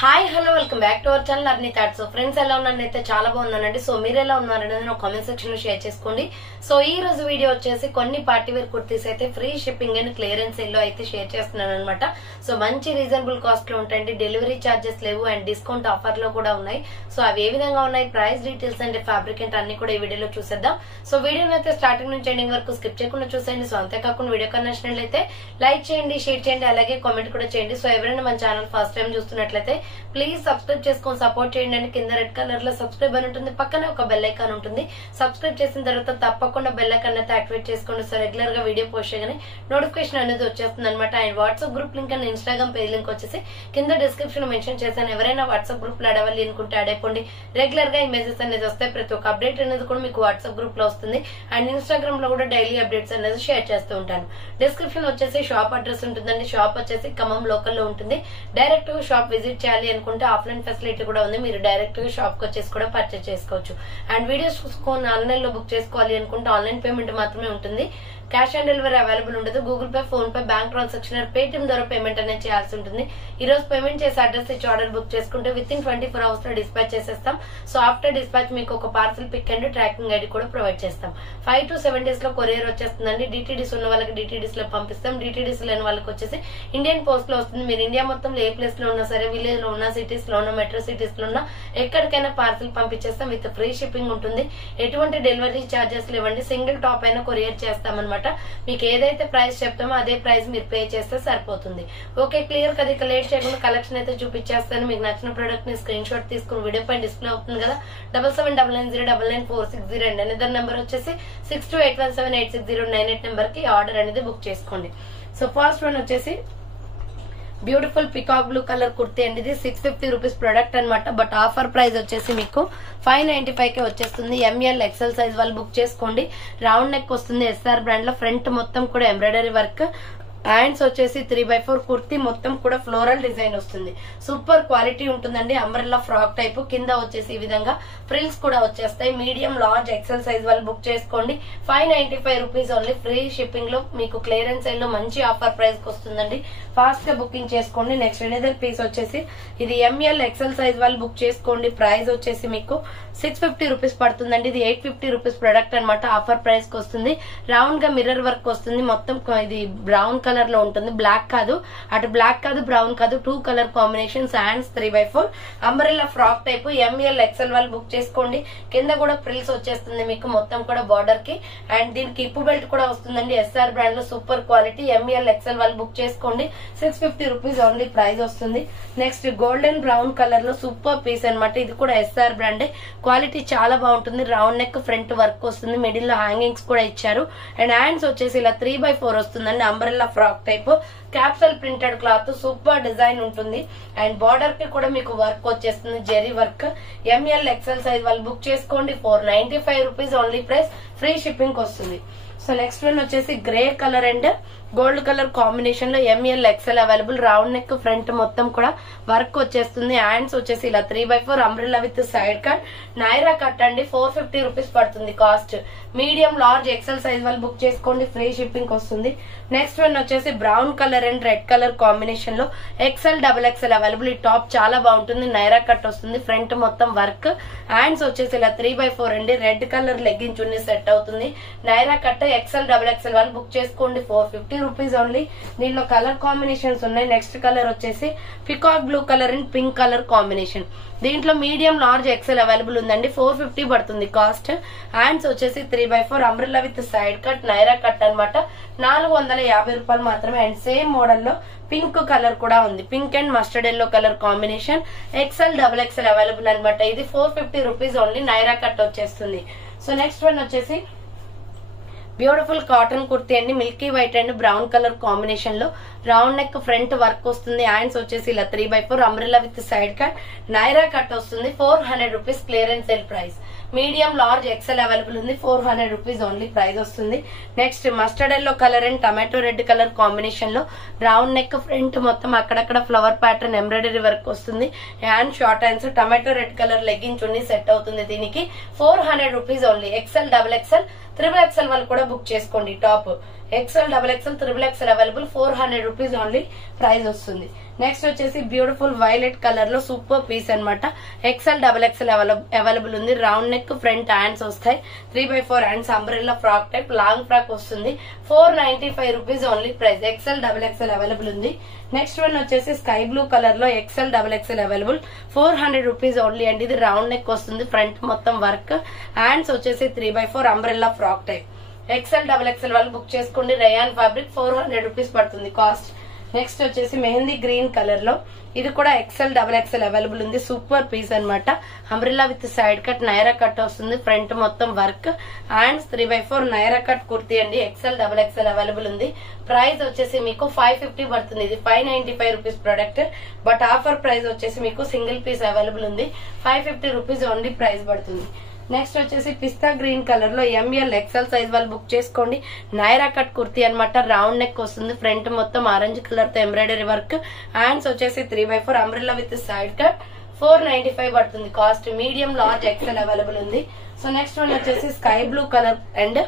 Hi hello welcome back to our channel Arni thoughts. Friends ఎలా ఉన్నారైతే చాలా బాగున్నానండి. సో మీరు ఎలా ఉన్నారనేది నాకు కామెంట్ సెక్షన్ లో షేర్ చేసుకోండి. సో ఈ రోజు వీడియో వచ్చేసి కొన్ని పార్టీ వేర్ కుర్తీస్ అయితే free shipping and clearance sale లో అయితే షేర్ చేస్తున్నాను అనమాట. సో మంచి రీజనబుల్ కాస్ట్ లో ఉంటాయండి. డెలివరీ చార్జెస్ లేవు అండ్ డిస్కౌంట్ ఆఫర్ లో కూడా ఉన్నాయి. సో అవి ఏ విధంగా ఉన్నాయి, ప్రైస్ డీటెయిల్స్ అండ్ ఫ్యాబ్రిక్ అన్ని కూడా ఈ వీడియోలో చూసేద్దాం. సో వీడియోని అయితే స్టార్టింగ్ నుంచి ఎండింగ్ వరకు స్కిప్ చేయకుండా చూసేయండి. సో అంతేకాకుండా వీడియో కన్నా నచ్చినట్లయితే లైక్ చేయండి, షేర్ చేయండి, అలాగే కామెంట్ కూడా చేయండి. సో ఎవరైనా మన ఛానల్ ఫస్ట్ టైం చూస్తున్నట్లయితే ప్లీజ్ సబ్స్క్రైబ్ చేసుకొని సపోర్ట్ చేయండి అండి. కింద రెడ్ కలర్ లో సబ్స్క్రైబ్ అని ఉంటుంది, పక్కనే ఒక బెల్ ఐకాన్ ఉంటుంది. సబ్స్క్రైబ్ చేసిన తర్వాత తప్పకుండా బెల్ ఐకాన్ అయితే యాక్టివేట్ చేసుకోండి. సో రెగ్యులర్ గా వీడియో పోస్ట్ చేయగానే నోటిఫికేషన్ అనేది వచ్చేస్తుంది అనమాట. And WhatsApp group link and Instagram page link వచ్చేసి కింద డిస్క్రిప్షన్ లో మెన్షన్ చేశాను. ఎవరైనా వాట్సాప్ గ్రూప్ లో అడవాలి అనుకుంటే అడైపోండి. రెగ్యులర్ గా ఇమేజెస్ అనేది వస్తాయి. ప్రతి ఒక్క అప్డేట్ అనేది కూడా మీకు వాట్సాప్ గ్రూప్ లో వస్తుంది. అండ్ ఇన్స్టాగ్రామ్ లో కూడా డైలీ అప్డేట్స్ అనేది షేర్ చేస్తూ ఉంటాను. డిస్క్రిప్షన్ వచ్చేసి షాప్ అడ్రస్ ఉంటుందండి. షాప్ వచ్చేసి ఖమ్మం లోకల్ లో ఉంటుంది. డైరెక్ట్ గా షాప్ విజిట్ చేయాలి అనుకుంటే ఆఫ్లైన్ ఫెసిలిటీ కూడా ఉంది. మీరు డైరెక్ట్ గా షాప్ కి వచ్చేసి కూడా పర్చేస్ చేసుకోవచ్చు. అండ్ వీడియోస్ చూసుకొని ఆన్లైన్ లో బుక్ చేసుకోవాలి అనుకుంటే ఆన్లైన్ పేమెంట్ మాత్రమే ఉంటుంది. క్యాష్ ఆన్ డెలివరీ అవైలబుల్ ఉండదు. Google Pay, PhonePe, bank transaction, Paytm ద్వారా పేమెంట్ అనేది చేయాల్సి ఉంటుంది. ఈ రోజు పేమెంట్ చేసి అడ్రస్ ఇచ్చి ఆర్డర్ బుక్ చేసుకుంటే విత్ ఇన్ 24 hours లో డిస్పాచ్ చేసేస్తాం. సో ఆఫ్టర్ డిస్పాచ్ మీకు ఒక parcel pick and tracking ID కూడా ప్రొవైడ్ చేస్తాం. 5 to 7 days లో కొరియర్ వచ్చేస్తుందండి. డిటిడిస్ ఉన్న వాళ్ళకి డిటిడిస్ లో పంపిస్తాం. డిటిడిస్ లేని వాళ్ళకి వచ్చేసి ఇండియన్ పోస్ట్ లో వస్తుంది. మీరు ఇండియా మొత్తంలో ఏ ప్లేస్ లో ఉన్నా సరే, విలేజ్ లో ఉన్నా, సిటీస్ లో ఉన్నా, మెట్రో సిటీస్ లో ఉన్నా ఎక్కడికైనా పార్సల్ పంపించేస్తాం. విత్ ఫ్రీ షిప్పింగ్ ఉంటుంది. ఎటువంటి డెలివరీ చార్జెస్ లేవండి. సింగిల్ టాప్ అయినా కొరియర్ చేస్తామన్నమాట. మీకు ఏదైతే ప్రైస్ చెప్తామో అదే ప్రైస్ మీరు పే చేస్తే సరిపోతుంది. ఓకే, క్లియర్ కదా. ఇక లేట్ చేయకుండా కలెక్షన్ అయితే చూపించేస్తాను. మీకు నచ్చిన ప్రొడక్ట్ ని స్క్రీన్ షాట్ తీసుకుని వీడియో పైన డిస్ప్లే అవుతుంది కదా. 7799099460 అండి. అనేది నెంబర్ వచ్చేసి 6281786098 నెంబర్ కి ఆర్డర్ అనేది బుక్ చేసుకోండి. సో ఫస్ట్ వన్ వచ్చేసి beautiful peacock blue colour kurti అండి. ఇది 650 రూపీస్ ప్రొడక్ట్ అనమాట. బట్ ఆఫర్ ప్రైస్ వచ్చేసి మీకు 595 కే వచ్చేస్తుంది. ఎంఎల్ ఎక్సెల్ సైజ్ వాళ్ళు బుక్ చేసుకోండి. రౌండ్ నెక్ వస్తుంది. ఎస్ఆర్ బ్రాండ్ లో ఫ్రంట్ మొత్తం కూడా ఎంబ్రాయిడరీ వర్క్. హ్యాండ్స్ వచ్చేసి 3/4 కుర్తీ మొత్తం కూడా ఫ్లోరల్ డిజైన్ వస్తుంది. సూపర్ క్వాలిటీ ఉంటుందండి. Umbrella frock type. కింద వచ్చేసి ఈ విధంగా ఫ్రిల్స్ కూడా వచ్చేస్తాయి. మీడియం, లార్జ్, ఎక్సెల్ సైజ్ వాళ్ళు బుక్ చేసుకోండి. 595 రూపీస్ ఓన్లీ. ఫ్రీ షిప్పింగ్ లో మీకు క్లియరెన్స్ సేల్ లో మంచి ఆఫర్ ప్రైస్ కి వస్తుందండి. ఫాస్ట్ గా బుకింగ్ చేసుకోండి. నెక్స్ట్ ఎనదర్ పీస్ వచ్చేసి ఇది ఎంఎల్ ఎక్సెల్ సైజ్ వాళ్ళు బుక్ చేసుకోండి. ప్రైస్ వచ్చేసి మీకు 650 రూపీస్ పడుతుందండి. ఇది 850 రూపీస్ ప్రొడక్ట్ అనమాట. ఆఫర్ ప్రైస్ కి వస్తుంది. రౌండ్ గా మిర్రర్ వర్క్ వస్తుంది. మొత్తం ఇది బ్రౌన్ కలర్ లో ఉంటుంది. బ్లాక్ కాదు, అటు బ్లాక్ కాదు, బ్రౌన్ కాదు, 2 colour combinations. Hands 3/4 umbrella frock type. M L XL వాళ్ళు బుక్ చేసుకోండి. కింద కూడా ఫ్రిల్స్ వచ్చేస్తుంది మీకు మొత్తం కూడా బార్డర్ కి. అండ్ దీనికి ఇప్పు బెల్ట్ కూడా వస్తుందండి. ఎస్ఆర్ బ్రాండ్ లో సూపర్ క్వాలిటీ. ఎంఎల్ ఎక్సెల్ వాళ్ళు బుక్ చేసుకోండి. 650 రూపీస్ ఓన్లీ ప్రైస్ వస్తుంది. నెక్స్ట్ గోల్డెన్ బ్రౌన్ కలర్ లో సూపర్ పీస్ అనమాట. ఇది కూడా ఎస్ఆర్ బ్రాండే. క్వాలిటీ చాలా బాగుంటుంది. రౌండ్ నెక్, ఫ్రంట్ వర్క్ వస్తుంది. మిడిల్ లో హ్యాంగింగ్స్ కూడా ఇచ్చారు. అండ్ హ్యాండ్స్ వచ్చేసి ఇలా 3/4 వస్తుందండి. Umbrella frock type. Capsule printed cloth. Super design ఉంటుంది. అండ్ బార్డర్ కి కూడా మీకు వర్క్ వచ్చేస్తుంది, zari work. ML XL size వాళ్ళు బుక్ చేసుకోండి. 495 rupees only price. Free shipping వస్తుంది. సో నెక్స్ట్ వన్ వచ్చేసి grey colour and gold colour combination లో M L XL available. Round neck, front మొత్తం కూడా వర్క్ వచ్చేస్తుంది. హ్యాండ్స్ వచ్చేసి ఇలా 3/4 umbrella with side cut. Naira cut అండి. 450 రూపీస్ పడుతుంది cost. Medium, large, XL size వాళ్ళు బుక్ చేసుకోండి. ఫ్రీ షిప్పింగ్ వస్తుంది. నెక్స్ట్ వన్ వచ్చేసి brown colour and red colour combination లో ఎక్సెల్, XXL అవైలబుల్. ఈ టాప్ చాలా బాగుంటుంది. నైరా కట్ వస్తుంది. ఫ్రంట్ మొత్తం వర్క్. హ్యాండ్స్ వచ్చేసి ఇలా 3/4 అండి. Red colour legging chunni set అవుతుంది. నైరా కట్ ఎక్సెల్, XXL వాళ్ళు బుక్ చేసుకోండి. 450 రూపీస్ ఓన్లీ. దీనిలో కలర్ కాంబినేషన్స్ ఉన్నాయి. నెక్స్ట్ కలర్ వచ్చేసి peacock blue colour and pink colour combination. దీంట్లో మీడియం, లార్జ్, ఎక్సెల్ అవైలబుల్ ఉందండి. 450 పడుతుంది కాస్ట్. హ్యాండ్స్ వచ్చేసి 3/4 umbrella with side cut. Naira cut అనమాట. 450 రూపాయలు మాత్రమే. అండ్ సేమ్ మోడల్ లో పింక్ కలర్ కూడా ఉంది. Pink and mustard yellow colour combination. XL, XXL available అనమాట. ఇది 450 రూపీస్ ఓన్లీ. నైరా కట్ వచ్చేస్తుంది. సో నెక్స్ట్ వన్ వచ్చేసి బ్యూటిఫుల్ కాటన్ కుర్తీ అండి. Milky white and brown colour combination లో రౌండ్ నెక్, ఫ్రంట్ వర్క్ వస్తుంది. హ్యాండ్స్ వచ్చేసి ఇలా 3/4 umbrella with side cut. Naira cut వస్తుంది. 400 rupees clearance sale price. Medium, large, XL available ఉంది. 400 rupees only price వస్తుంది. Next mustard yellow colour and tomato red colour combination లో round neck, front మొత్తం అక్కడక్కడ flower pattern embroidery work వస్తుంది. Hand short hands. Tomato red colour legging chunni set అవుతుంది. దీనికి 400 rupees only. XL, XXL, XXL వాళ్ళు కూడా book చేసుకోండి. Top XL, XXL, XXXL available 400 rupees only price వస్తుంది. నెక్స్ట్ వచ్చేసి బ్యూటిఫుల్ వైలెట్ కలర్ లో సూపర్ పీస్ అనమాట. XL, XXL అవైలబుల్ ఉంది. రౌండ్ నెక్, ఫ్రంట్ హ్యాండ్స్ వస్తాయి. 3x4 hands, umbrella frock type, long frock వస్తుంది. 495 rupees only price. XL, XXL available ఉంది. Next one వచ్చేసి sky blue colour లో XL, XXL available 400 rupees only అండి. ఇది round neck వస్తుంది. Front మొత్తం వర్క్, హ్యాండ్స్ వచ్చేసి 3x4 umbrella frock type. XL, XXL వాళ్ళు బుక్ చేసుకోండి. రయాన్ ఫ్యాబ్రిక్ 400 రూపీస్ పడుతుంది కాస్ట్. నెక్స్ట్ వచ్చేసి మెహందీ గ్రీన్ కలర్ లో ఇది కూడా XL, XXL అవైలబుల్ ఉంది. సూపర్ పీస్ అనమాట. Umbrella with side cut, Naira cut వస్తుంది. ఫ్రంట్ మొత్తం work, hands 3x4 Naira cut kurti అండి. XL, XXL అవైలబుల్ ఉంది. ప్రైస్ వచ్చేసి మీకు 550 పడుతుంది. ఇది 595 rupees product, but offer price వచ్చేసి మీకు సింగిల్ పీస్ అవైలబుల్ ఉంది. 550 రూపీస్ ఓన్లీ ప్రైస్ పడుతుంది. నెక్స్ట్ వచ్చేసి పిస్తా గ్రీన్ కలర్ లో ML, XL సైజ్ వాళ్ళు బుక్ చేసుకోండి. నైరా కట్ కుర్తీ అనమాట. రౌండ్ నెక్ వస్తుంది. ఫ్రంట్ మొత్తం ఆరెంజ్ కలర్ తో ఎంబ్రాయిడరీ వర్క్, హ్యాండ్స్ వచ్చేసి 3x4 umbrella with side cut. 495 పడుతుంది cost. Medium, large, XL available ఉంది. సో నెక్స్ట్ వన్ వచ్చేసి sky blue colour and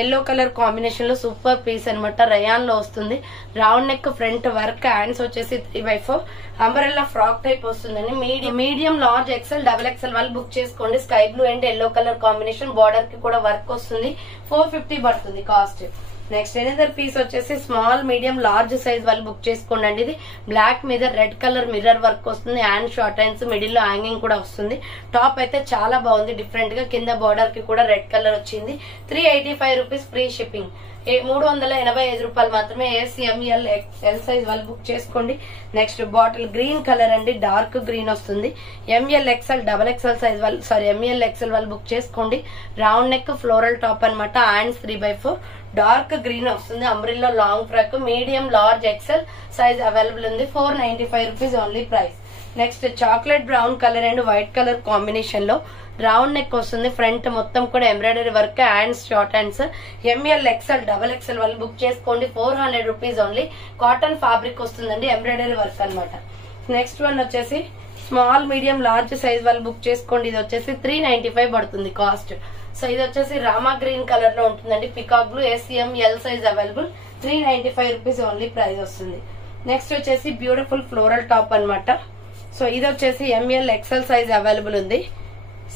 yellow colour combination లో సూపర్ పీస్ అనమాట. రయాన్ లో వస్తుంది. Round neck, front work, hands వచ్చేసి 3x4 umbrella frock type వస్తుందండి. Medium, large, XL, XXL వాళ్ళు book చేసుకోండి. Sky blue and yellow colour combination, border కి కూడా వర్క్ వస్తుంది. 450 పడుతుంది కాస్ట్. నెక్స్ట్ ఎనదర్ పీస్ వచ్చేసి స్మాల్, మీడియం, లార్జ్ సైజ్ వాళ్ళు బుక్ చేసుకోండి అండి. ఇది బ్లాక్ మీద రెడ్ కలర్ మిర్రర్ వర్క్ వస్తుంది. హ్యాండ్ షార్ట్ హ్యాండ్స్, మిడిల్ లో హ్యాంగింగ్ కూడా వస్తుంది. టాప్ అయితే చాలా బాగుంది డిఫరెంట్ గా. కింద బార్డర్ కి కూడా రెడ్ కలర్ వచ్చింది. 385 రూపీస్ ఫ్రీ షిప్పింగ్. 385 రూపాయలు మాత్రమే. SML, XL సైజ్ వాళ్ళు బుక్ చేసుకోండి. నెక్స్ట్ బాటిల్ గ్రీన్ కలర్ అండి. డార్క్ గ్రీన్ వస్తుంది. ML, XL, XXL సైజ్ వాళ్ళు ML, XL వాళ్ళు బుక్ చేసుకోండి. రౌండ్ నెక్, ఫ్లోరల్ టాప్ అనమాట. హ్యాండ్స్ 3x4 డార్క్ గ్రీన్ వస్తుంది. Umbrella long frock. Medium, large, XL size available ఉంది. 495 rupees only price. Next chocolate brown colour and white colour combination లో round neck వస్తుంది. Front మొత్తం కూడా embroidery work, hands short hands. ML, XL, XXL వాళ్ళు book చేసుకోండి. 400 rupees only. Cotton fabric వస్తుందండి. Embroidery work అనమాట. Next one వచ్చేసి small, medium, large size వాళ్ళు బుక్ చేసుకోండి. ఇది వచ్చేసి 395 పడుతుంది కాస్ట్. సో ఇది వచ్చేసి రామా గ్రీన్ కలర్ లో ఉంటుందండి. Peacock blue, SML size available. 395 rupees only price వస్తుంది. నెక్స్ట్ వచ్చేసి బ్యూటిఫుల్ ఫ్లోరల్ టాప్ అనమాట. సో ఇది వచ్చేసి ML, XL సైజ్ అవైలబుల్ ఉంది.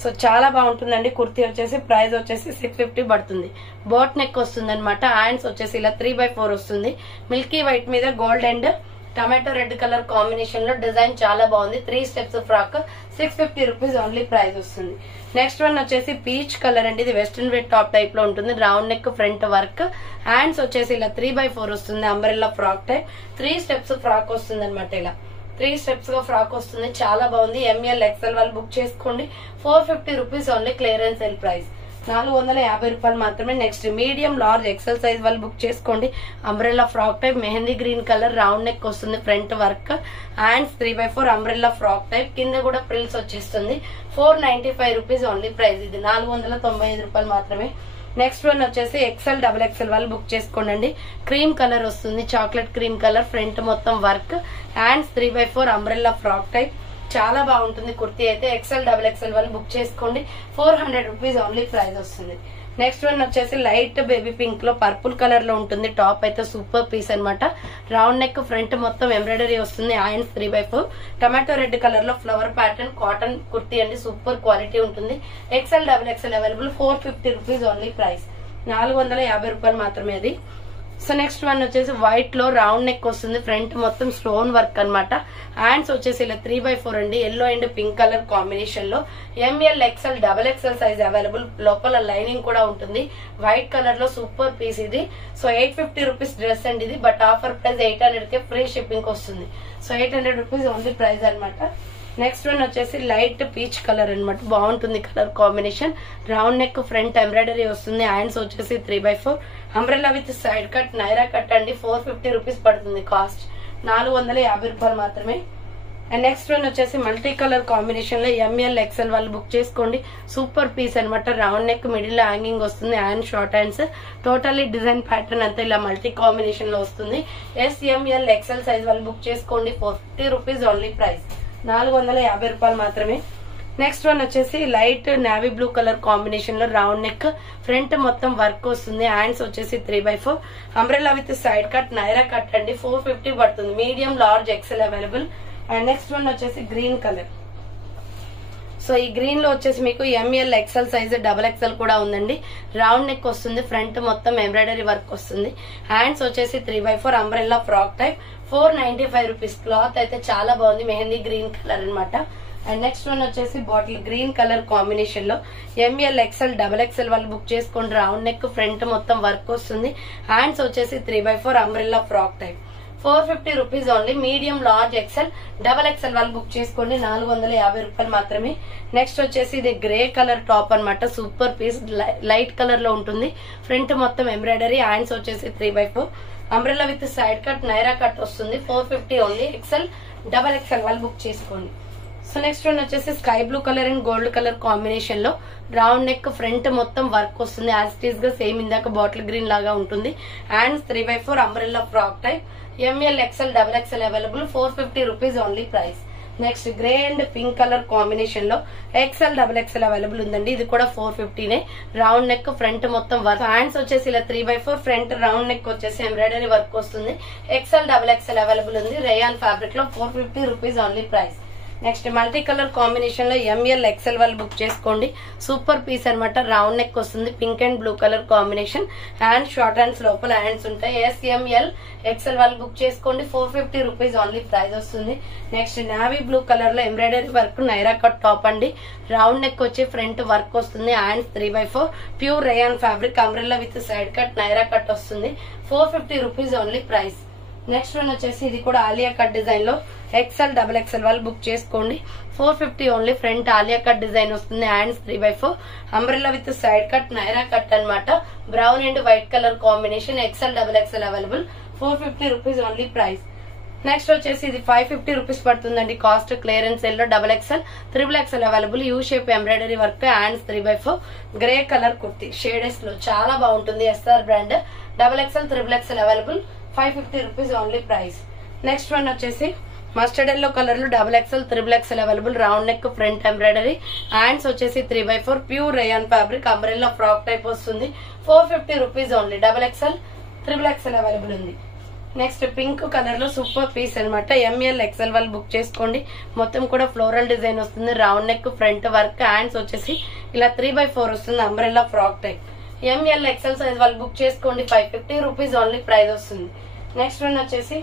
సో చాలా బాగుంటుందండి. కుర్తీ వచ్చేసి ప్రైస్ వచ్చేసి 650 పడుతుంది. బోట్ నెక్ వస్తుంది అనమాట. హ్యాండ్స్ వచ్చేసి ఇలా 3x4 వస్తుంది. మిల్కీ వైట్ మీద gold and tomato red colour combination లో డిజైన్ చాలా బాగుంది. 3 steps frock. 650 rupees only price వస్తుంది. నెక్స్ట్ వన్ వచ్చేసి పీచ్ కలర్ అండి. ఇది వెస్టర్న్ వేర్ టాప్ టైప్ లో ఉంటుంది. Round neck, front work, hands వచ్చేసి ఇలా 3x4 వస్తుంది. Umbrella frock type. 3 steps frock వస్తుంది అనమాట. ఇలా 3 స్టెప్స్ గా ఫ్రాక్ వస్తుంది. చాలా బాగుంది. ML, XL వాళ్ళు బుక్ చేసుకోండి. 450 rupees only. Clearance sale price 450 రూపాయలు మాత్రమే. Next medium, large, XL size వాళ్ళు బుక్ చేసుకోండి. Umbrella frock type, mehndi green colour, round neck వస్తుంది. Front work, hands 3x4 umbrella frock type. కింద కూడా ప్రిల్స్ వచ్చేస్తుంది. 495 రూపీస్ ఓన్లీ ప్రైస్. ఇది 495 రూపాయలు మాత్రమే. నెక్స్ట్ వన్ వచ్చేసి XL, XXL వాళ్ళు బుక్ చేసుకోండి. క్రీమ్ కలర్ వస్తుంది. Chocolate cream colour. ఫ్రంట్ మొత్తం work, hands 3x4 umbrella frock type. చాలా బాగుంటుంది కుర్తీ అయితే. XL, XXL వాళ్ళు బుక్ చేసుకోండి. 400 రూపీస్ ఓన్లీ ప్రైస్ వస్తుంది. నెక్స్ట్ వన్ వచ్చేసి లైట్ బేబీ పింక్ లో పర్పుల్ కలర్ లో ఉంటుంది. టాప్ అయితే సూపర్ పీస్ అనమాట. రౌండ్ నెక్, ఫ్రంట్ మొత్తం ఎంబ్రాయిడరీ వస్తుంది. Hands 3x4 tomato red colour లో ఫ్లవర్ ప్యాటర్న్ కాటన్ కుర్తీ అండి. సూపర్ క్వాలిటీ ఉంటుంది. XL, XXL available. 450 rupees only price. 450 రూపాయలు మాత్రమే అది. సో నెక్స్ట్ వన్ వచ్చేసి వైట్ లో రౌండ్ నెక్ వస్తుంది. ఫ్రంట్ మొత్తం స్టోన్ వర్క్ అనమాట. హ్యాండ్స్ వచ్చేసి ఇలా 3x4 అండి. Yellow and pink colour combination లో. ML, XL, XXL size available. లోపల లైనింగ్ కూడా ఉంటుంది. వైట్ కలర్ లో సూపర్ పీస్ ఇది. సో 850 రూపీస్ డ్రెస్ అండి ఇది. But offer price 800 K free shipping వస్తుంది. సో 800 రూపీస్ ఓన్లీ ప్రైస్ అనమాట. నెక్స్ట్ వన్ వచ్చేసి లైట్ పీచ్ కలర్ అనమాట. బాగుంటుంది colour combination. Round neck, front embroidery వస్తుంది. హ్యాండ్స్ వచ్చేసి 3x4 umbrella with side cut, Naira cut అండి. 450 రూపీస్ పడుతుంది కాస్ట్. 450 రూపాయలు మాత్రమే. అండ్ నెక్స్ట్ వన్ వచ్చేసి మల్టీ కలర్ కాంబినేషన్ లో ML, XL వాళ్ళు బుక్ చేసుకోండి. సూపర్ పీస్ అనమాట. రౌండ్ నెక్, మిడిల్ లో హ్యాంగింగ్ వస్తుంది. Hand short hands. Totally design pattern అంతా ఇలా మల్టీ కాంబినేషన్ లో వస్తుంది. SML, XL సైజ్ వాళ్ళు బుక్ చేసుకోండి. 450 రూపీస్ ఓన్లీ ప్రైస్. 450 రూపాయలు మాత్రమే. నెక్స్ట్ వన్ వచ్చేసి light navy blue colour combination లో రౌండ్ నెక్, ఫ్రంట్ మొత్తం వర్క్ వస్తుంది. హ్యాండ్స్ వచ్చేసి 3/4 umbrella with side cut, Naira cut అండి. 450 పడుతుంది. Medium, large, XL available. And next one వచ్చేసి గ్రీన్ కలర్. సో ఈ గ్రీన్ లో వచ్చేసి మీకు ఎంఎల్, ఎక్సెల్ సైజ్, XXL కూడా ఉందండి. రౌండ్ నెక్ వస్తుంది, ఫ్రంట్ మొత్తం ఎంబ్రాయిడరీ వర్క్ వస్తుంది. హ్యాండ్స్ వచ్చేసి 3/4 umbrella frock type. 495 rupees. Cloth అయితే చాలా బాగుంది, మెహందీ గ్రీన్ కలర్ అన్నమాట. అండ్ నెక్స్ట్ వన్ వచ్చేసి బాటిల్ గ్రీన్ కలర్ కాంబినేషన్ లో ఎంఎల్, ఎక్సెల్, XXL వాళ్ళు బుక్ చేసుకోండి. రౌండ్ నెక్, ఫ్రంట్ మొత్తం వర్క్ వస్తుంది. హ్యాండ్స్ వచ్చేసి 3/4 umbrella frock type. 450 rupees only. Medium, large, XL, XXL వాళ్ళు బుక్ చేసుకోండి. 450 రూపాయలు మాత్రమే. నెక్స్ట్ వచ్చేసి ఇది గ్రే కలర్ టాప్ అన్నమాట. సూపర్ పీస్, లైట్ కలర్ లో ఉంటుంది. ఫ్రంట్ మొత్తం ఎంబ్రాయిడరీ. హ్యాండ్స్ వచ్చేసి 3/4 umbrella with side cut, Naira cut వస్తుంది. 450 ఓన్లీ. ఎక్సెల్, XXL వాళ్ళు బుక్ చేసుకోండి. సో నెక్స్ట్ వన్ వచ్చేసి sky blue colour and gold colour combination లో రౌండ్ నెక్, ఫ్రంట్ మొత్తం వర్క్ వస్తుంది. యాజ్ ఇట్ ఈస్ గా సేమ్ ఇందాక బాటిల్ గ్రీన్ లాగా ఉంటుంది. Hands 3/4 umbrella frock type. M L, XL, XXL available. 450 rupees only price. Next grey and pink colour combination లో XL, XXL available ఉందండి. ఇది కూడా 450నే. రౌండ్ నెక్, ఫ్రంట్ మొత్తం వర్క్. హ్యాండ్స్ వచ్చేసి ఇలా 3/4, ఫ్రంట్ రౌండ్ నెక్ వచ్చేసి ఎంబ్రాయిడరీ వర్క్ వస్తుంది. ఎక్సెల్, XXL అవైలబుల్ ఉంది. రేయాన్ ఫ్యాబ్రిక్ లో 450 rupees only price. Next multi colour combination లో ఎంఎల్, ఎక్సెల్ వాళ్ళు బుక్ చేసుకోండి. సూపర్ పీస్ అనమాట. రౌండ్ నెక్ వస్తుంది. Pink and blue colour combination. Hands short hands, లోపల హ్యాండ్స్ ఉంటాయి. SML, XL వాళ్ళు బుక్ చేసుకోండి. 450 రూపీస్ ఓన్లీ ప్రైస్ వస్తుంది. నెక్స్ట్ నావీ బ్లూ కలర్ లో embroidery work, Naira cut top అండి. రౌండ్ నెక్ వచ్చి ఫ్రంట్ వర్క్ వస్తుంది. Hands 3/4 pure rayon fabric, umbrella with side cut, Naira cut వస్తుంది. 450 rupees only price. Next one వచ్చేసి ఇది కూడా ఆలియా కట్ డిజైన్ లో ఎక్సెల్, XXL వాళ్ళు బుక్ చేసుకోండి. 450 only. Front Alia cut design వస్తుంది. Hands 3/4 umbrella with side cut, Naira cut అన్నమాట. Brown and white colour combination. XL, XXL available. 450 rupees only price. Next వచ్చేసి ఇది 550 రూపీస్ పడుతుందండి. Cost clearance yellow, XXL, XXL available. U shape embroidery work. Hands 3/4 grey colour kurti shades లో చాలా బాగుంటుంది. SR brand. XXL, XXL available. 550 rupees only price. Next one వచ్చేసి mustard yellow colour లో XXL, XXL available. Round neck, front embroidery. Hands వచ్చేసి 3/4 pure rayon fabric, umbrella frock type వస్తుంది. 450 rupees only. XXL, XXL available ఉంది. Next pink colour లో super piece అనమాట. M L, XL వాళ్ళు book చేసుకోండి. మొత్తం కూడా ఫ్లోరల్ డిజైన్ వస్తుంది. Round neck, front work. Hands వచ్చేసి ఇలా 3/4 వస్తుంది. Umbrella frock type. M L, XL size వాళ్ళు బుక్ చేసుకోండి. 550 రూపీస్ ఓన్లీ ప్రైస్ వస్తుంది. నెక్స్ట్ వన్ వచ్చేసి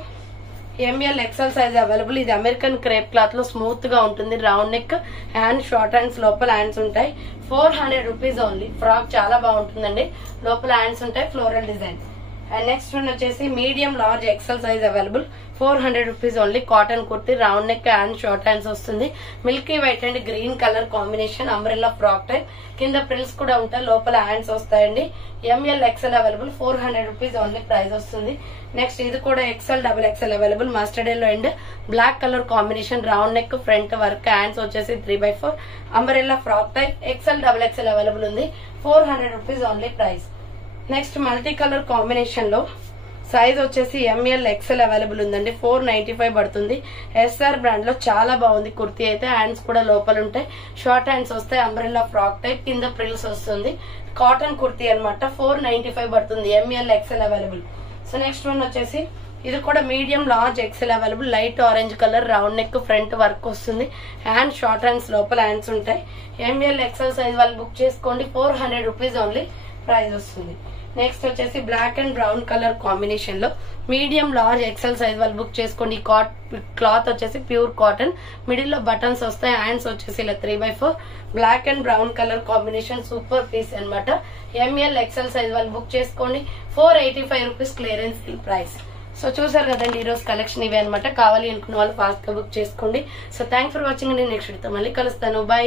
ఎంఎల్, ఎక్సెల్ సైజ్ అవైలబుల్. ఇది అమెరికన్ క్రేప్ క్లాత్ లో స్మూత్ గా ఉంటుంది. Round neck, hand short hands, లోపల హ్యాండ్స్ ఉంటాయి. 400 రూపీస్ ఓన్లీ. ఫ్రాక్ చాలా బాగుంటుందండి. లోపల హ్యాండ్స్ ఉంటాయి, floral design. And next one వచ్చేసి medium, large, XL size available. 400 rupees only. Cotton kurti, round neck, hand short hands వస్తుంది. Milky white and green colour combination. Umbrella frock type. కింద frills కూడా ఉంటాయి, లోపల హ్యాండ్స్ వస్తాయండి. M L, XL available. 400 rupees only price వస్తుంది. Next ఇది కూడా XL, XXL available. Mustard yellow and black colour combination. Round neck, front work. Hands వచ్చేసి 3/4 umbrella frock type. XL, XXL available ఉంది. 400 rupees only price. Next multi colour combination లో size వచ్చేసి M L, XL available ఉందండి. 495 పడుతుంది. SR brand లో చాలా బాగుంది కుర్తీ అయితే. హ్యాండ్స్ కూడా లోపల ఉంటాయి, షార్ట్ హ్యాండ్స్ వస్తాయి. అంబ్రెల్లా ఫ్రాక్ టైప్, కింద ప్రిల్స్ వస్తుంది. కాటన్ కుర్తీ అనమాట. 495 పడుతుంది. M L, XL available. So next one వచ్చేసి ఇది కూడా medium, large, XL available. Light orange colour, round neck, front work వస్తుంది. హ్యాండ్ షార్ట్ హ్యాండ్స్, లోపల హ్యాండ్స్ ఉంటాయి. ఎంఎల్, ఎక్సెల్ సైజ్ వాళ్ళు బుక్ చేసుకోండి. 400 రూపీస్ ఓన్లీ ప్రైస్ వస్తుంది. నెక్స్ట్ వచ్చేసి black and brown colour combination లో మీడియం, లార్జ్, ఎక్సెల్ సైజ్ వాళ్ళు book చేసుకోండి. క్లాత్ వచ్చేసి ప్యూర్ కాటన్. మిడిల్ లో బటన్స్ వస్తాయి. హ్యాండ్స్ వచ్చేసి ఇలా 3/4 black and brown colour combination. Super piece అనమాట. ఎంఎల్, ఎక్సెల్ సైజ్ వాళ్ళు బుక్ చేసుకోండి. 485 రూపీస్ క్లియరెన్స్ ప్రైస్. సో చూసారు కదండి, ఈ రోజు కలెక్షన్ ఇవే అనమాట. కావాలి అనుకున్న వాళ్ళు ఫాస్ట్ గా బుక్ చేసుకోండి. So thanks for watching. నేను నెక్స్ట్ వీడియోతో మళ్ళీ కలుస్తాను. బై.